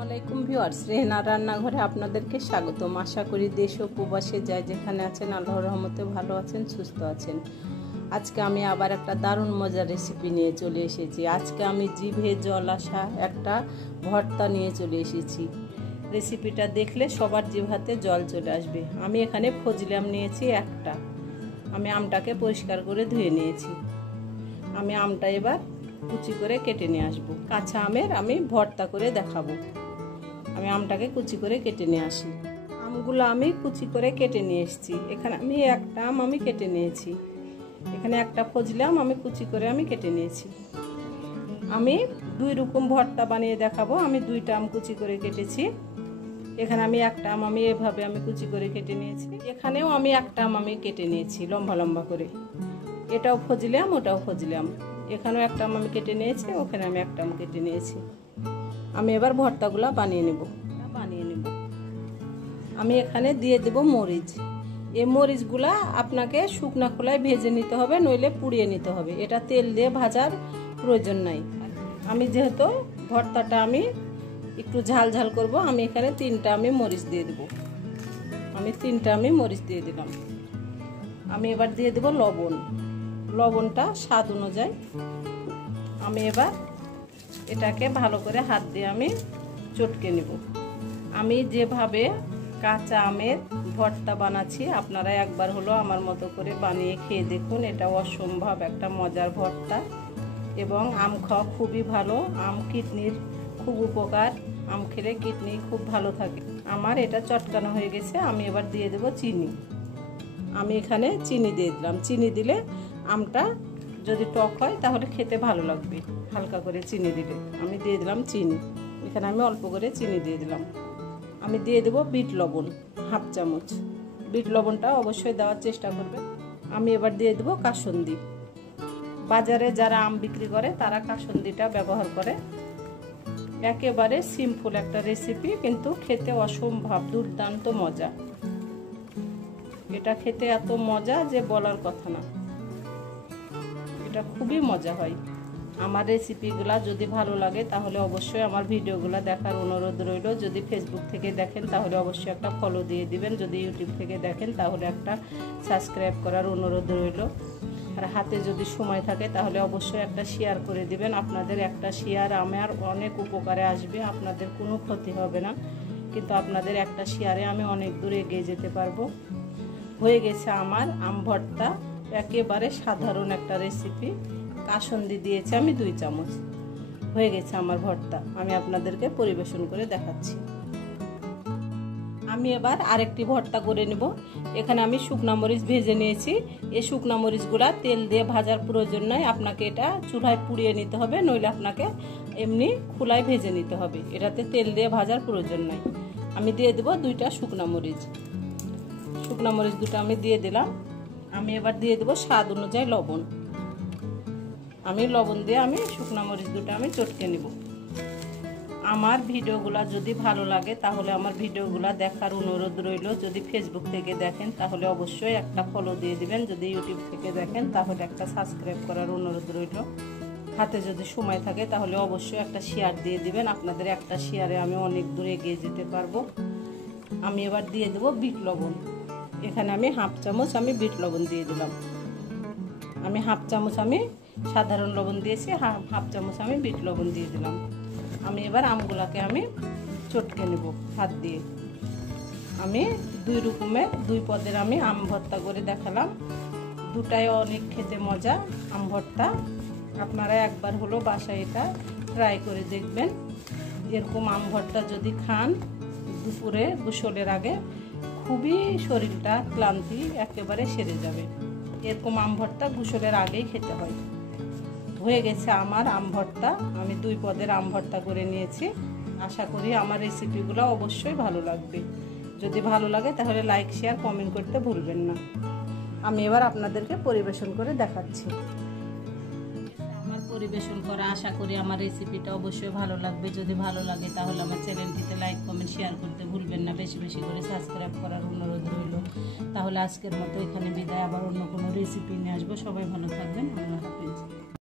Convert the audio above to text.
আসসালামাইকুম ভিউয়ার্স, রেহেনার রান্নাঘরে আপনাদেরকে স্বাগতম। আশা করি দেশ ও প্রবাসে যাই যেখানে আছেন আল্লাহর রহমতে ভালো আছেন, সুস্থ আছেন। আজকে আমি আবার একটা দারুণ মজার রেসিপি নিয়ে চলে এসেছি। আজকে আমি জিভে জল আসা একটা ভর্তা নিয়ে চলে এসেছি। রেসিপিটা দেখলে সবার জিভাতে জল চলে আসবে। আমি এখানে ফজলি আম নিয়েছি একটা। আমি আমটাকে পরিষ্কার করে ধুয়ে নিয়েছি। আমি আমটা এবার কুচি করে কেটে নিয়ে আসবো। কাঁচা আমের আমি ভর্তা করে দেখাবো। আমি আমটাকে কুচি করে কেটে নিয়ে আসি। আমগুলো আমি কুচি করে কেটে নিয়ে এসেছি। এখানে আমি একটা আম আমি কেটে নিয়েছি। এখানে একটা ফজলি আম আমি কুচি করে আমি কেটে নিয়েছি। আমি দুই রকম ভর্তা বানিয়ে দেখাবো। আমি দুইটা আম কুচি করে কেটেছি। এখানে আমি একটা আম আমি এভাবে আমি কুচি করে কেটে নিয়েছি। এখানেও আমি একটা আম আমি কেটে নিয়েছি লম্বা লম্বা করে। এটাও ফজলি আম, ওটাও ফজলি আম। এখানেও একটা আম আমি কেটে নিয়েছি, ওখানে আমি একটা আম কেটে নিয়েছি। আমি এবার ভর্তাগুলো বানিয়ে নেব। আমি এখানে দিয়ে দেব মরিচ। এই মরিচগুলা আপনাকে শুকনা খোলায় ভেজে নিতে হবে, নইলে পুড়িয়ে নিতে হবে। এটা তেল দিয়ে ভাজার প্রয়োজন নাই। আমি যেহেতু ভর্তাটা আমি একটু ঝাল ঝাল করব, আমি এখানে তিনটা আমি মরিচ দিয়ে দেব। আমি তিনটা আমি মরিচ দিয়ে দিলাম। আমি এবার দিয়ে দেব লবণ। লবণটা স্বাদ অনুযায়ী। আমি এবার এটাকে ভালো করে হাত দিয়ে আমি চটকে নেব। আমি যেভাবে কাঁচা আমের ভর্তা বানাচ্ছি আপনারা একবার হলো আমার মতো করে বানিয়ে খেয়ে দেখুন। এটা অসম্ভব একটা মজার ভর্তা এবং আম খাওয়া খুবই ভালো। আম কিডনির খুব উপকার। আম খেলে কিডনি খুব ভালো থাকে। আমার এটা চটকানো হয়ে গেছে। আমি এবার দিয়ে দেব চিনি। আমি এখানে চিনি দিয়ে দিলাম। চিনি দিলে আমটা যদি টক হয় তাহলে খেতে ভালো লাগবে, হালকা করে চিনি দিলে। আমি দিয়ে দিলাম চিনি। এখানে আমি অল্প করে চিনি দিয়ে দিলাম। আমি দিয়ে দেব বিট লবণ হাফ চামচ। বিট লবণটা অবশ্যই দেওয়ার চেষ্টা করবেন। আমি এবার দিয়ে দেব কাসুন্দি। বাজারে যারা আম বিক্রি করে তারা কাসুন্দিটা ব্যবহার করে। একেবারে সিম্পল একটা রেসিপি, কিন্তু খেতে অসম্ভব দুর্দান্ত মজা। এটা খেতে এত মজা যে বলার কথা না। এটা খুবই মজা হয়। আমার রেসিপিগুলো যদি ভালো লাগে তাহলে অবশ্যই আমার ভিডিওগুলো দেখার অনুরোধ রইল। যদি ফেসবুক থেকে দেখেন তাহলে অবশ্যই একটা ফলো দিয়ে দিবেন। যদি ইউটিউব থেকে দেখেন তাহলে একটা সাবস্ক্রাইব করার অনুরোধ রইল। আর হাতে যদি সময় থাকে তাহলে অবশ্যই একটা শেয়ার করে দিবেন। আপনাদের একটা শেয়ার আমার অনেক উপকারে আসবে। আপনাদের কোনো ক্ষতি হবে না, কিন্তু আপনাদের একটা শেয়ারে আমি অনেক দূর এগিয়ে যেতে পারবো। হয়ে গেছে আমার আম ভর্তা। একেবারে সাধারণ একটা রেসিপি। কাসুন্দি দিয়েছি আমি 2 চামচ। হয়ে গেছে আমার ভর্তা। আমি আপনাদেরকে পরিবেশন করে দেখাচ্ছি। আমি এবার আরেকটি ভর্তা করে নেব। এখানে আমি শুকনা মরিচ ভেজে নিয়েছি। এই শুকনা মরিচগুলা তেল দিয়ে ভাজার প্রয়োজন নাই। আপনাকে এটা চুলায় পুড়িয়ে নিতে হবে, নইলে আপনাকে এমনি খোলায় ভেজে নিতে হবে। এটাতে তেল দিয়ে ভাজার প্রয়োজন নাই। আমি দিয়ে দেব 2টা শুকনা মরিচ। শুকনা মরিচ 2টা আমি দিয়ে দিলাম। আমি এবার দিয়ে দেব স্বাদ অনুযায়ী লবণ। আমি লবণ দিয়ে আমি শুকনা মরিচ 2টা আমি চটকে নেব। আমার ভিডিওগুলো যদি ভালো লাগে তাহলে আমার ভিডিওগুলো দেখার অনুরোধ রইল। যদি ফেসবুক থেকে দেখেন তাহলে অবশ্যই একটা ফলো দিয়ে দিবেন। যদি ইউটিউব থেকে দেখেন তাহলে একটা সাবস্ক্রাইব করার অনুরোধ রইল। হাতে যদি সময় থাকে তাহলে অবশ্যই একটা শেয়ার দিয়ে দিবেন। আপনাদের একটা শেয়ারে আমি অনেক দূরে এগিয়ে যেতে পারবো। আমি এবার দিয়ে দেব বিট লবণ। এখানে আমি হাফ চামচ আমি বিট লবণ দিয়ে দিলাম। আমি হাফ চামচ আমি সাধারণ লবণ দিয়েছি, হাফ চামচ আমি বিট লবণ দিয়ে দিলাম। আমি এবার আমগুলাকে আমি চটকে নেব হাত দিয়ে। আমি 2 রকমের 2 পদের আমি আম ভর্তা করে দেখালাম। দুটাই অনেক খেতে মজা আম ভর্তা। আপনারা একবার হলো বাসায় এটা ট্রাই করে দেখবেন। এরকম আম ভর্তা যদি খান দুপুরে গোসলের আগে খুবই শরীরটা ক্লান্তি একেবারে সেরে যাবে। এরকম আম ভর্তা গোসলের আগেই খেতে হয়। হয়ে গেছে আমার আম ভর্তা। আমি 2 পদের আম ভর্তা করে নিয়েছি। আশা করি আমার রেসিপিগুলো অবশ্যই ভালো লাগবে। যদি ভালো লাগে তাহলে লাইক শেয়ার কমেন্ট করতে ভুলবেন না। আমি এবার আপনাদেরকে পরিবেশন করে দেখাচ্ছি। আমার পরিবেশন করা আশা করি আমার রেসিপিটা অবশ্যই ভালো লাগবে। যদি ভালো লাগে তাহলে আমার চ্যানেলটিতে লাইক কমেন্ট শেয়ার করতে ভুলবেন না। বেশি বেশি করে সাবস্ক্রাইব করার অনুরোধ রইল। তাহলে আজকের মতো এখানে বিদায়। আবার অন্য কোনো রেসিপি নিয়ে আসবো। সবাই ভালো থাকবেন। আল্লাহ হাফেজ।